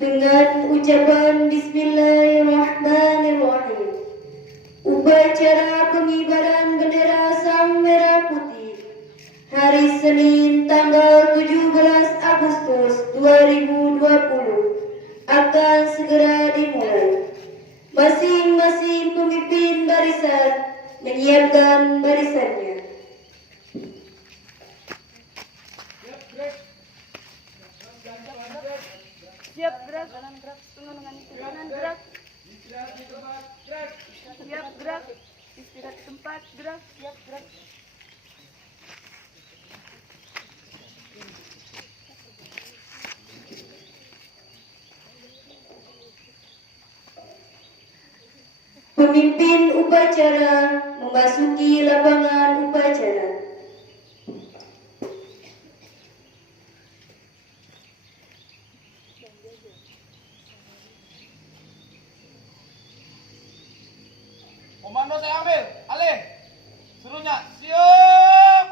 dengan ucapan Bismillahirrahmanirrahim. Upacara pengibaran bendera Sang Merah Putih hari Senin tanggal 17 Agustus 2020 akan segera dimulai. Masing-masing pemimpin barisan menyiapkan barisannya. Siap gerak, kanan gerak, tengah dengan kanan gerak. Istirahat di tempat, gerak. Siap gerak, istirahat di tempat, gerak. Siap gerak. Pemimpin upacara memasuki lapangan upacara. Komando saya ambil, alih. Suruhnya, siap,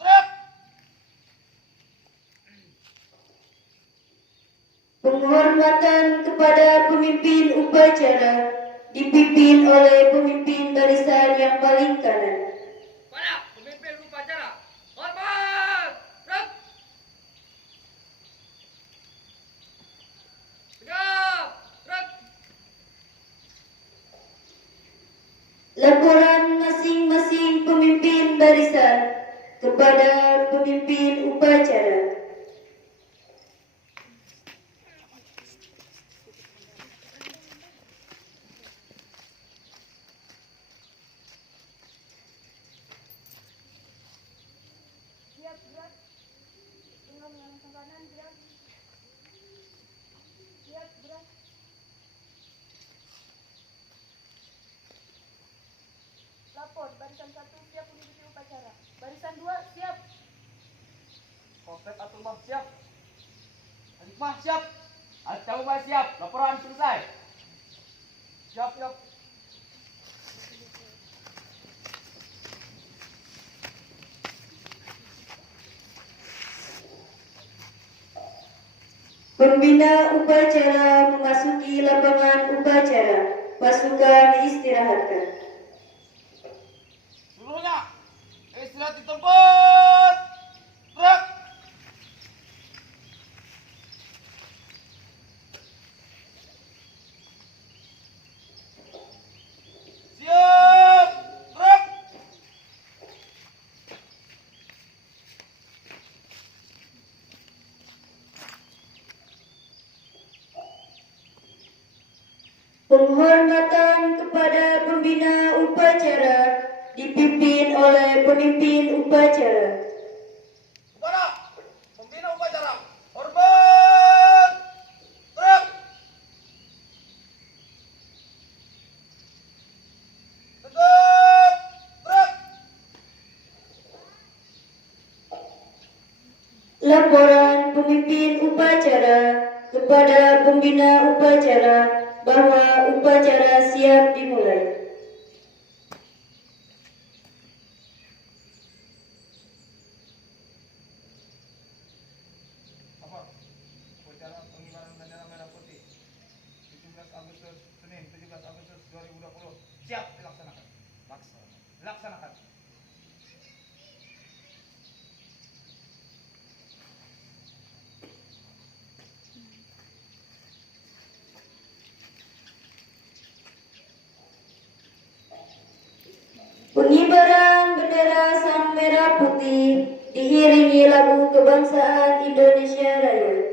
gerak. Penghormatan kepada pemimpin upacara dipimpin oleh pemimpin barisan yang paling kanan. Pada pemimpin upacara, hormat, gerak. Tegap, gerak. Laporan masing-masing pemimpin barisan kepada pemimpin upacara. Siap gerak, tengah dengan kanan gerak. Siap gerak. Lapor, barisan 1 siap mengikuti upacara. Barisan 2 siap. Kopet Atulmah siap. Alikmah siap. Al-Taubah siap. Laporan selesai. Siap, siap. Pembina upacara memasuki lapangan upacara. Pasukan diistirahatkan. Seluruhnya, istirahat di tempat. Gerak. Siap, gerak. Penghormatan kepada pembina upacara dipimpin oleh pemimpin upacara. Kepada pembina upacara, hormat, gerak. Tegap, gerak. Laporan pemimpin upacara kepada pembina upacara bahwa upacara siap dimulai. Apa? Upacara pengibaran bendera merah putih 17 Agustus, Senin 17 Agustus 2020 siap dilaksanakan. Laksanakan. Pengibaran bendera Sang Merah Putih diiringi lagu kebangsaan Indonesia Raya.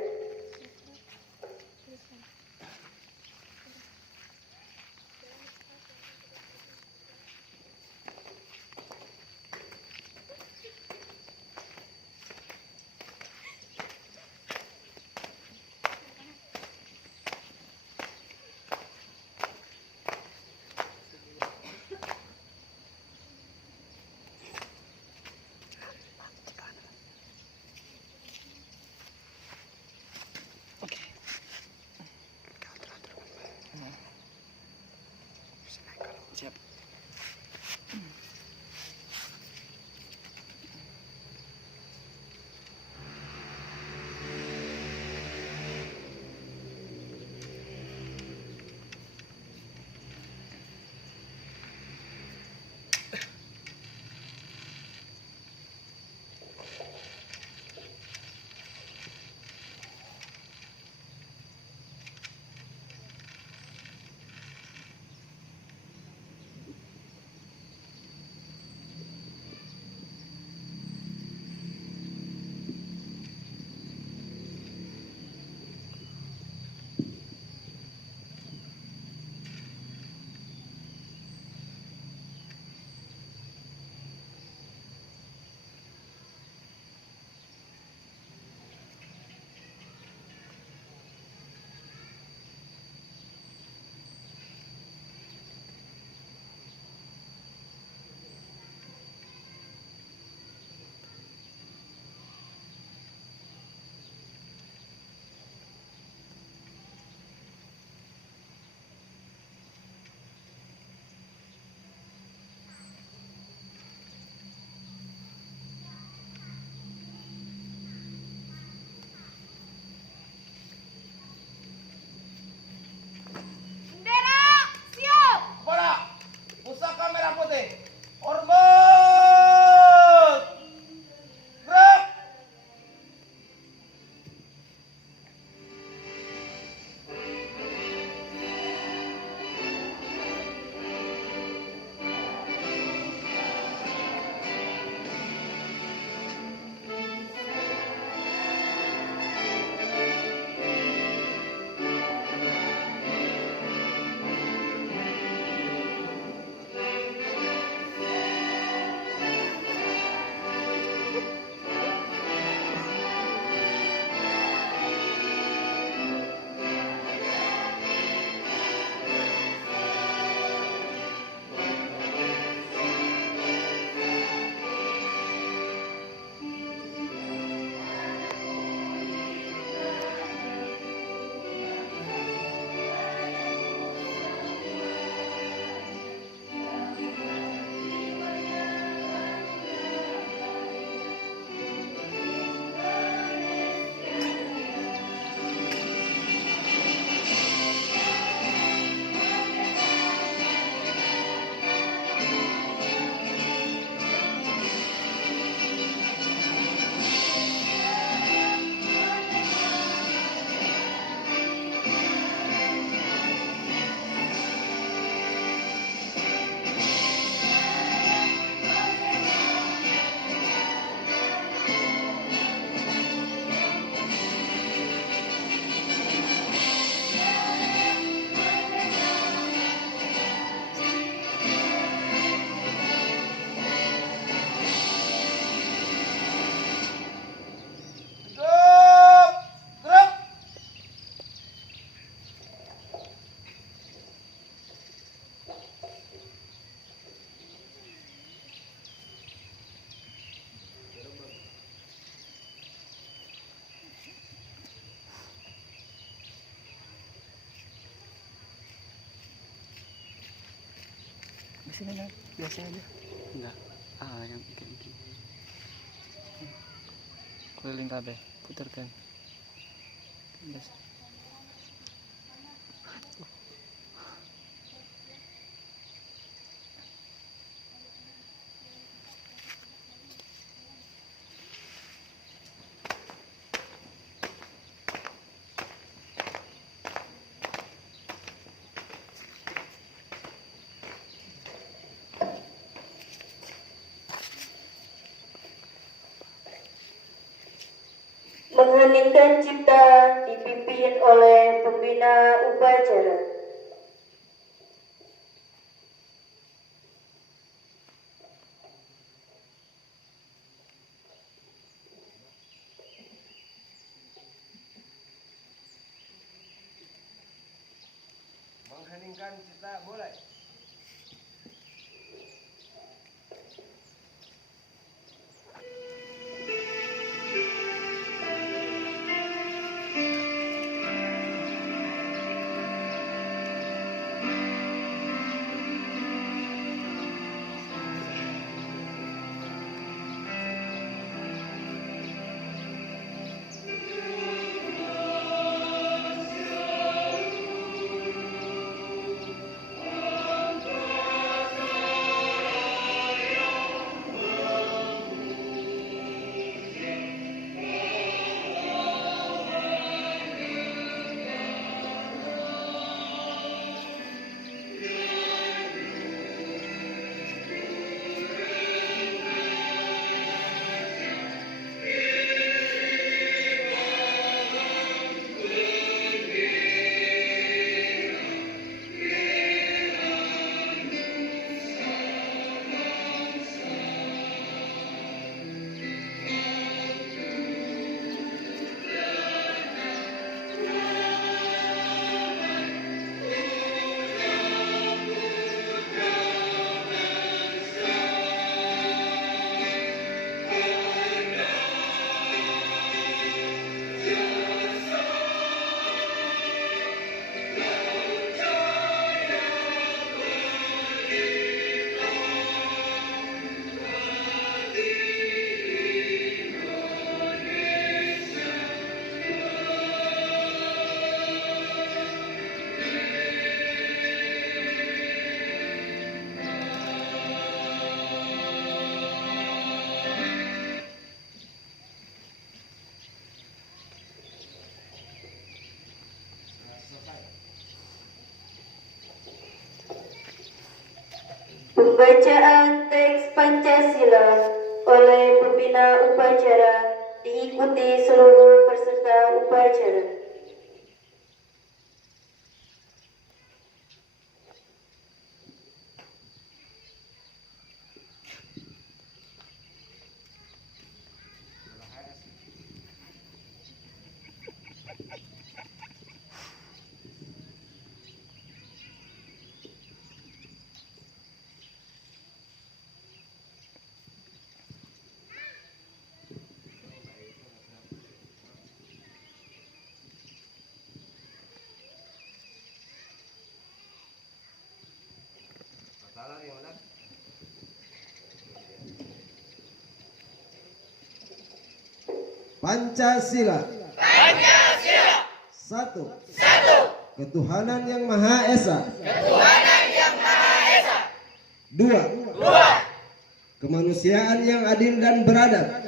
sini nak, biasa aja. Enggak. Yang kayak gini. Keliling kabeh, putarkan. Biasa. Mengheningkan cipta dipimpin oleh pembina upacara. Mengheningkan cipta boleh. Pembacaan teks Pancasila oleh pembina upacara diikuti seluruh peserta upacara. Salah yang mana? Pancasila. Pancasila. Satu. Ketuhanan yang Maha Esa. Dua. Kemanusiaan yang adil dan beradab.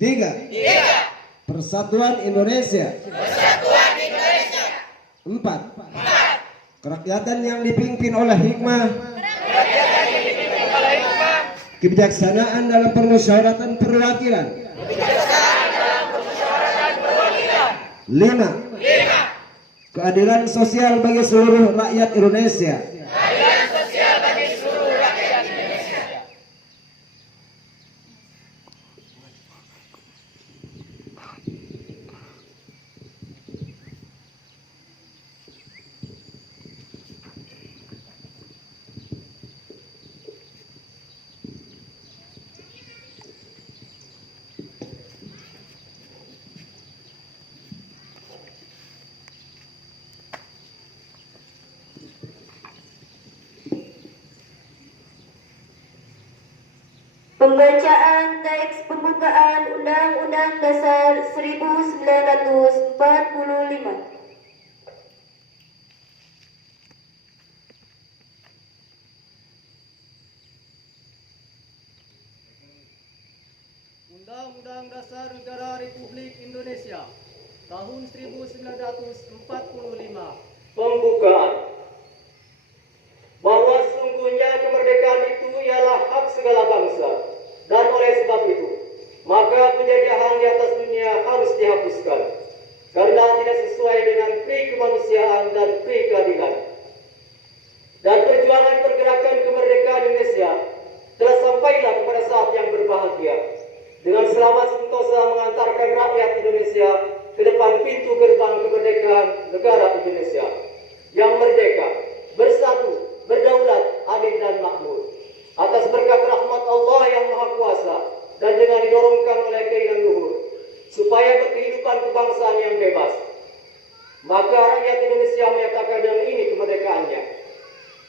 Tiga. Persatuan Indonesia. Empat. Kerakyatan yang dipimpin oleh hikmah. Kebijaksanaan dalam permusyawaratan perwakilan. 5. Keadilan sosial bagi seluruh rakyat Indonesia. Pembacaan teks pembukaan Undang-Undang Dasar 1945. Undang-Undang Dasar Negara Republik Indonesia tahun 1945. Pembukaan. Bahwa sesungguhnya kemerdekaan itu ialah hak segala bangsa, dan oleh sebab itu maka penjajahan di atas dunia harus dihapuskan karena tidak sesuai dengan pri kemanusiaan dan pri keadilan. Dan perjuangan pergerakan kemerdekaan Indonesia telah sampailah kepada saat yang berbahagia dengan selamat sentosa mengantarkan rakyat Indonesia ke depan pintu gerbang kemerdekaan negara Indonesia yang merdeka, bersatu, berdaulat, adil dan makmur. Atas berkat rahmat Allah yang Maha Kuasa dan dengan didorongkan oleh keinginan luhur supaya berkehidupan kebangsaan yang bebas, maka rakyat Indonesia menyatakan dengan ini kemerdekaannya.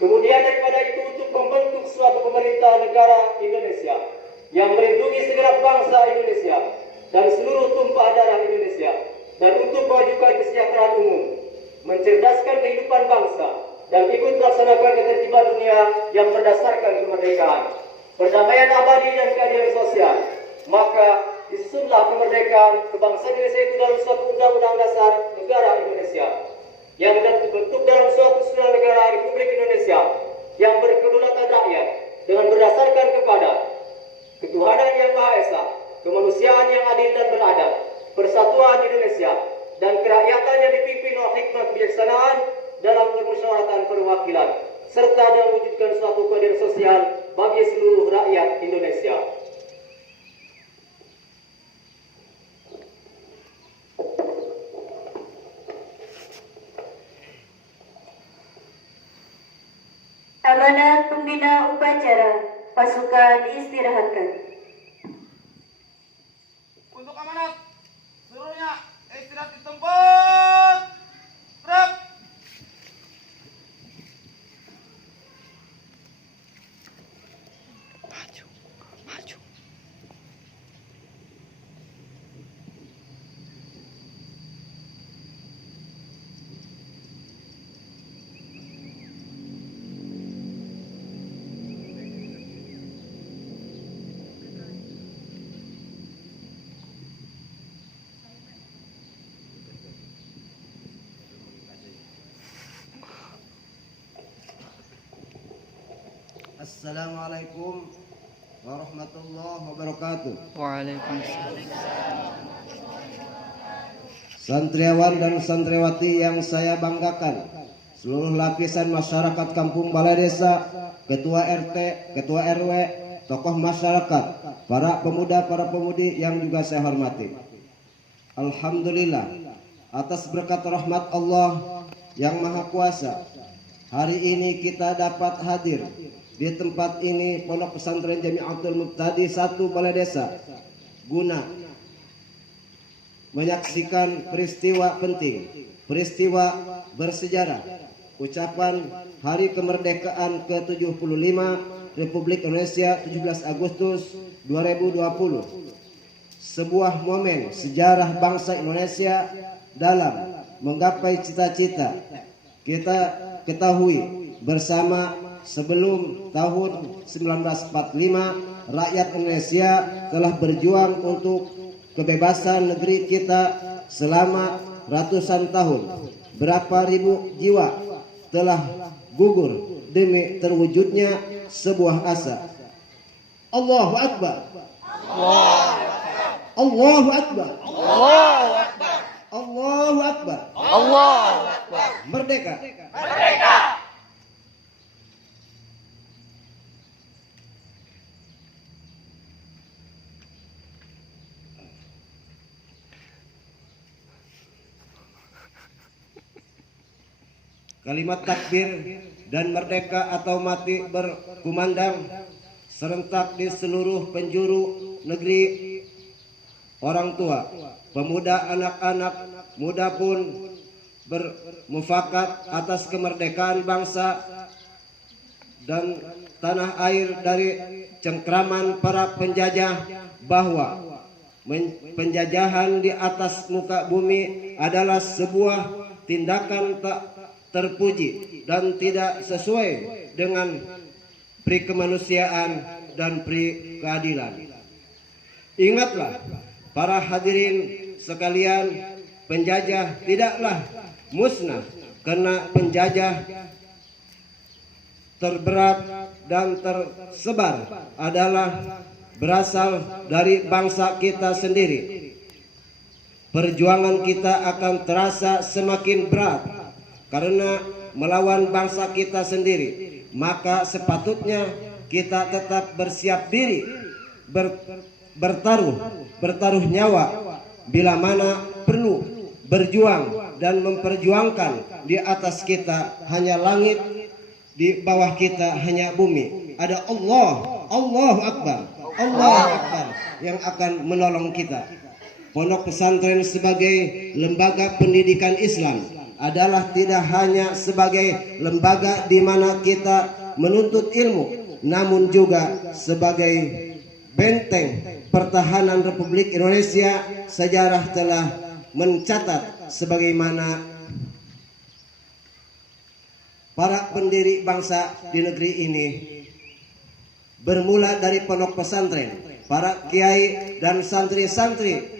Kemudian daripada itu untuk membentuk suatu pemerintah negara Indonesia yang melindungi segenap bangsa Indonesia dan seluruh tumpah darah Indonesia, dan untuk memajukan kesejahteraan umum, mencerdaskan kehidupan bangsa, dan ikut melaksanakan ketertiban dunia yang berdasarkan kemerdekaan, perdamaian abadi dan keadilan sosial. Maka disusunlah kemerdekaan kebangsaan Indonesia itu dalam suatu undang-undang dasar negara Indonesia yang terbentuk dalam suatu susunan negara Republik Indonesia yang berkedaulatan rakyat dengan berdasarkan kepada ketuhanan yang Maha Esa, kemanusiaan yang adil dan beradab, persatuan Indonesia, dan kerakyatan yang dipimpin oleh hikmat kebijaksanaan dalam permusyawaratan perwakilan, serta dalam mewujudkan suatu keadilan sosial bagi seluruh rakyat Indonesia. Amanat pembina upacara, pasukan istirahatkan. Untuk amanat seluruhnya istirahat di tempat. Gerak. Maju, maju. Assalamualaikum warahmatullahi wabarakatuh. Waalaikumsalam. Santriawan dan santriwati yang saya banggakan, seluruh lapisan masyarakat Kampung Balai Desa, ketua RT, ketua RW, tokoh masyarakat, para pemuda, para pemudi yang juga saya hormati. Alhamdulillah, atas berkat rahmat Allah yang Maha Kuasa, hari ini kita dapat hadir di tempat ini, Pondok Pesantren Jamiatul Mubtadi 1 Balai Desa, guna menyaksikan peristiwa penting, peristiwa bersejarah, ucapan Hari Kemerdekaan ke-75 Republik Indonesia 17 Agustus 2020. Sebuah momen sejarah bangsa Indonesia dalam menggapai cita-cita. Kita ketahui bersama, sebelum tahun 1945 rakyat Indonesia telah berjuang untuk kebebasan negeri kita selama ratusan tahun. Berapa ribu jiwa telah gugur demi terwujudnya sebuah asa. Allahu Akbar. Allahu Akbar. Allahu Akbar. Allahu Akbar. Allahu Akbar. Merdeka. Kalimat takbir dan merdeka atau mati berkumandang serentak di seluruh penjuru negeri. Orang tua, pemuda, anak-anak muda pun bermufakat atas kemerdekaan bangsa dan tanah air dari cengkraman para penjajah bahwa penjajahan di atas muka bumi adalah sebuah tindakan tak terpuji dan tidak sesuai dengan pri kemanusiaan dan pri keadilan. Ingatlah para hadirin sekalian, penjajah tidaklah musnah karena penjajah terberat dan tersebar adalah berasal dari bangsa kita sendiri. Perjuangan kita akan terasa semakin berat karena melawan bangsa kita sendiri. Maka sepatutnya kita tetap bersiap diri, bertaruh nyawa bila mana perlu, berjuang dan memperjuangkan. Di atas kita hanya langit, di bawah kita hanya bumi. Ada Allah, Allahu Akbar, Allahu Akbar yang akan menolong kita. Pondok pesantren sebagai lembaga pendidikan Islam adalah tidak hanya sebagai lembaga di mana kita menuntut ilmu, namun juga sebagai benteng pertahanan Republik Indonesia. Sejarah telah mencatat sebagaimana para pendiri bangsa di negeri ini bermula dari pondok pesantren. Para kiai dan santri-santri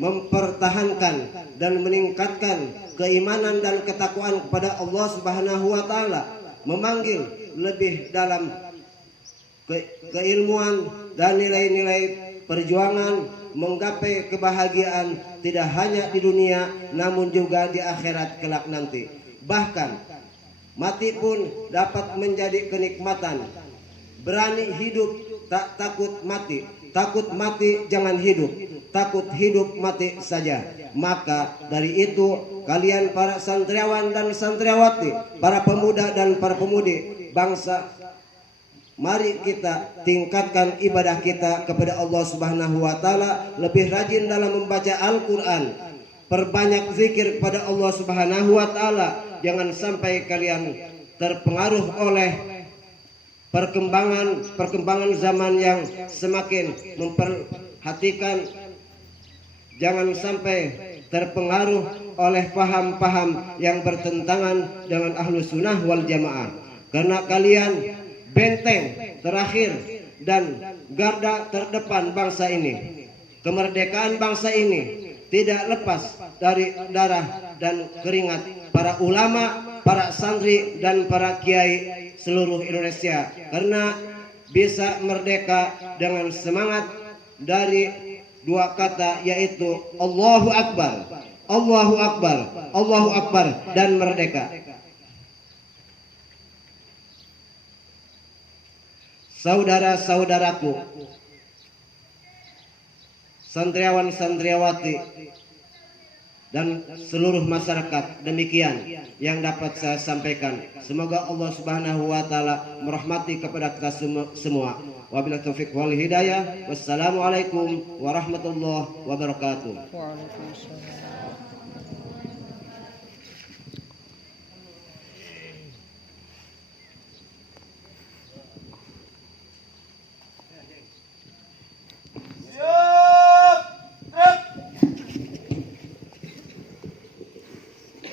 mempertahankan dan meningkatkan keimanan dan ketakwaan kepada Allah Subhanahu wa taala, memanggil lebih dalam keilmuan dan nilai-nilai perjuangan menggapai kebahagiaan tidak hanya di dunia namun juga di akhirat kelak nanti. Bahkan mati pun dapat menjadi kenikmatan. Berani hidup, tak takut mati. Takut mati jangan hidup, takut hidup mati saja. Maka dari itu kalian para santriawan dan santriawati, para pemuda dan para pemudi bangsa, mari kita tingkatkan ibadah kita kepada Allah Subhanahu wa taala, lebih rajin dalam membaca Al-Qur'an, perbanyak zikir kepada Allah Subhanahu wa taala. Jangan sampai kalian terpengaruh oleh perkembangan zaman yang semakin memperhatikan. Jangan sampai terpengaruh oleh paham-paham yang bertentangan dengan ahlu sunnah wal jamaah. Karena kalian benteng terakhir dan garda terdepan bangsa ini. Kemerdekaan bangsa ini tidak lepas dari darah dan keringat para ulama, para santri dan para kiai seluruh Indonesia. Karena bisa merdeka dengan semangat dari dua kata, yaitu Allahu Akbar, Allahu Akbar, Allahu Akbar, dan merdeka. Saudara-saudaraku, santriawan santriawati dan seluruh masyarakat, demikian yang dapat saya sampaikan. Semoga Allah Subhanahu wa taala merahmati kepada kita semua. Wabillahi taufiq wal hidayah. Wassalamualaikum warahmatullahi wabarakatuh. Waalaikumsalam.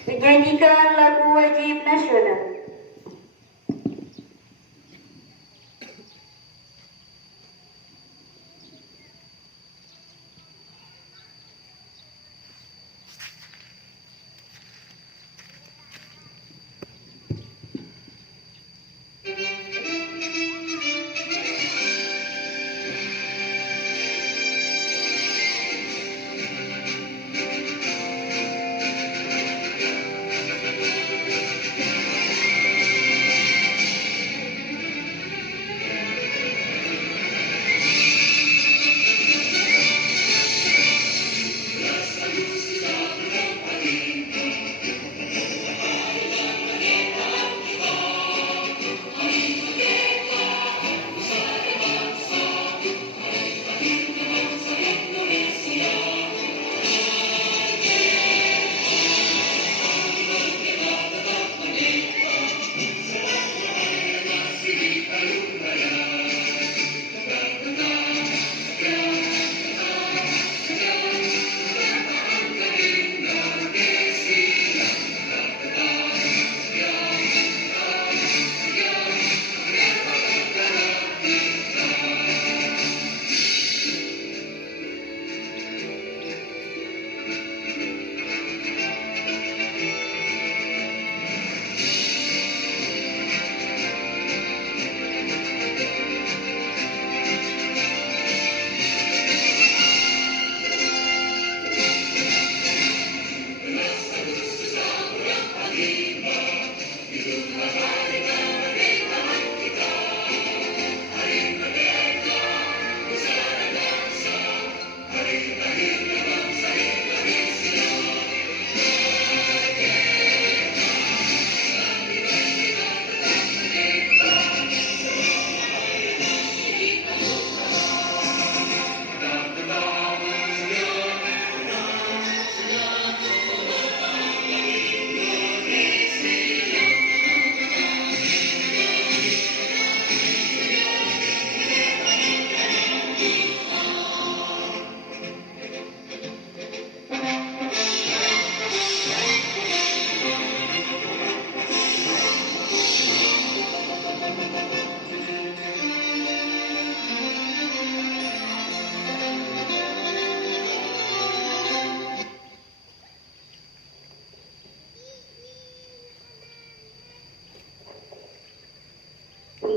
Menyanyikan lagu wajib nasional.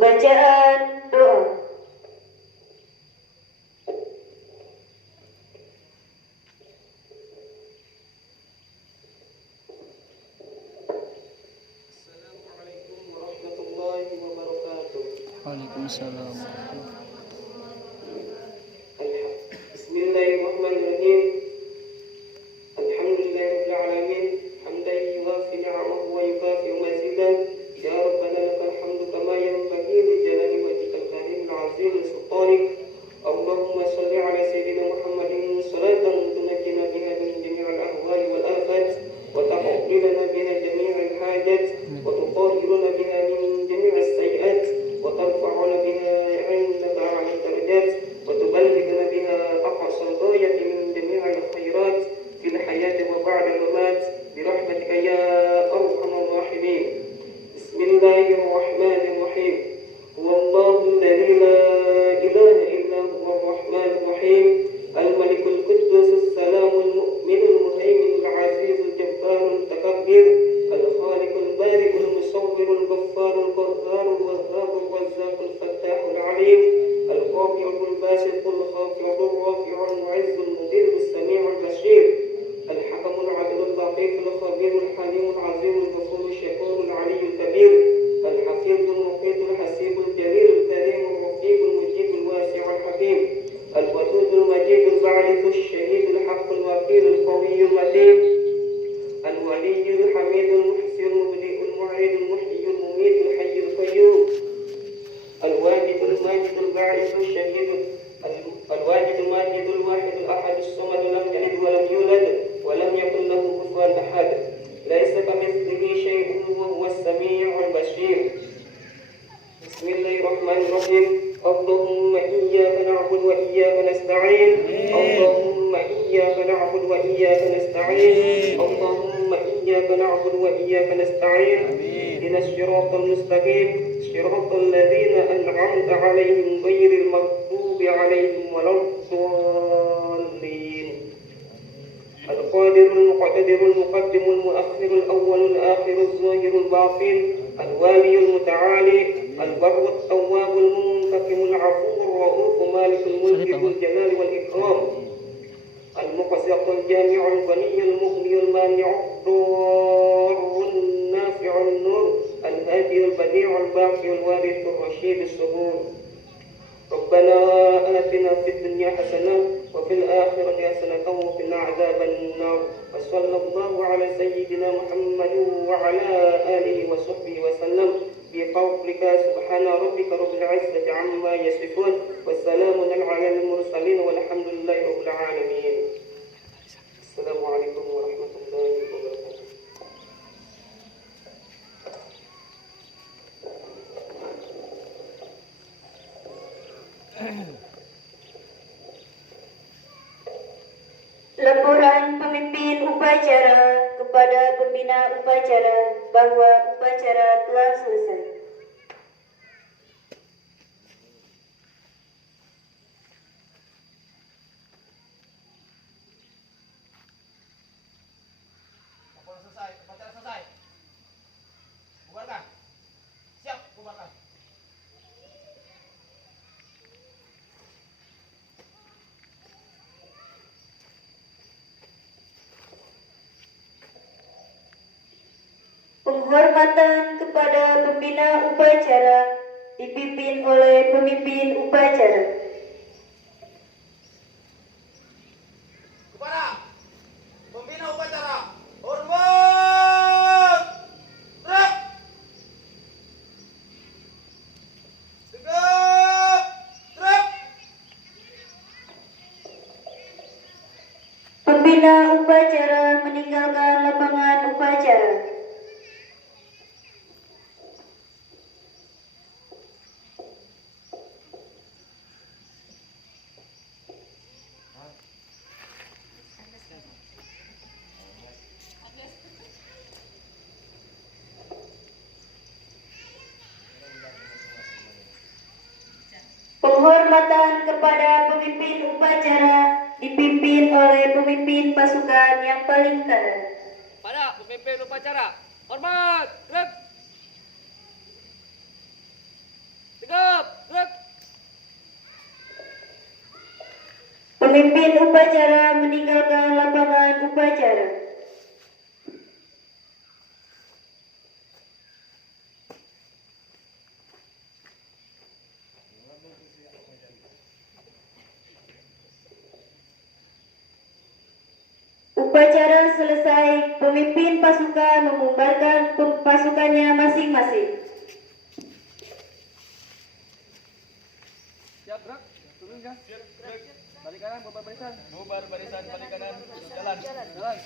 Pembacaan doa. Assalamualaikum warahmatullahi wabarakatuh. Waalaikumsalam. Bismillahirrahmanirrahim. Alhamdulillahirabbil alamin. Hamdan yuwafi ni'amahu wa yukafi mazidah. Ya Rabbana lakal hamdu kama yanbaghi li jalali wajhikal karim al-azim sultanik. Allahumma shalli ala sayyidina Muhammadin salatan tunajjina biha min jami'il ahwali wal afat wa taqabbal biha jami'al hajat wa tutahhiruna biha min jami'is sayyi'at wa tarfa'una biha 'indaka 'ala darajat wa tuballighuna biha aqsal ghayati min jami'il khairat fil hayati wa ba'da al-mamat bi rahmatika ya arhamar rahimin. Bismillahirrahmanirrahim. Huwallahu alladzi la ilaha illa huwar rahmanir rahim. Al-malikul quddus as-salamul mu'minul muhaiminul azizul jabbarul mutakabbir. Al-khaliqul bari'ul musawwirul ghaffarul qahharul wahhabul razzaqul fattahul alim. Al-qafi'ul basitul khafi'ul rafi'ul mu'izzul mudillus sami'ul basir. Al-hakamul 'adlul latiful khabirul halimul 'azimul ghafurul syakurul 'aliyyul kabir. Al-hafizul muqitul hasibul jalilul karimul raqibul mujibul wasi'ul hakim. Al-wadudul majidul ba'ithul syahidul haqqul wakilul qawiyyul matin. Al-waliyyul hamidul muhsinul mubdi'ul mu'idul muhyiyul mumitul hayyul qayyum. Al-wajidul majidul ba'ithul syahidul Al-wajidul majidul wahidul ahadus samad lam yalid wa lam yulad wa lam yakul lahu kufuwan ahad. Laisa kamitslihi syai'un wa huwas samii'ul basir. Bismillahirrahmanirrahim. Allahumma iyyaka na'budu wa iyyaka nasta'in. Allahumma iyyaka na'budu wa iyyaka nasta'in. Allahumma iyyaka na'budu wa iyyaka nasta'in. Ihdinas siratal mustaqim, siratal ladzina an'amta 'alaihim ghairil maghdubi 'alaihim waladdallin. القادر المقتدر المقدم المؤخر الأول الآخر الظاهر الباطن الوالي المتعالي البر التواب المنتقم العفو الرؤوف مالك الملك ذو الجلال والإكرام المقسط الجامع الغني المغني المانع الضار النافع النور الهادي البديع الباقي الوارث الرشيد الصبور. ربنا آتنا في الدنيا حسنة وفي الآخرة حسنة وقنا عذاب النار. وصلى الله على سيدنا محمد وعلى آله وصحبه وسلم بقولك سبحان ربك رب العزة عما يصفون والسلام على المرسلين والحمد لله رب العالمين. السلام عليكم ورحمة الله وبركاته. Laporan pemimpin upacara kepada pembina upacara bahwa upacara telah selesai. Upacara selesai, upacara selesai. Bubarkan. Siap, bubarkan. Penghormatan kepada pembina upacara dipimpin oleh pemimpin upacara. Kepada pembina upacara, hormat. Gerak. Tegap. Gerak. Pembina upacara meninggalkan lapangan upacara. Penghormatan kepada pemimpin upacara dipimpin oleh pemimpin pasukan yang paling kanan. Pada pemimpin upacara, hormat, gerak. Sikap. Gerak. Pemimpin upacara meninggalkan lapangan upacara. Upacara selesai, pemimpin pasukan membubarkan pasukannya masing-masing. Siap, gerak. Turun kan? Balik kanan, bubar barisan. Bubar barisan, balik kanan. Jalan. Jalan.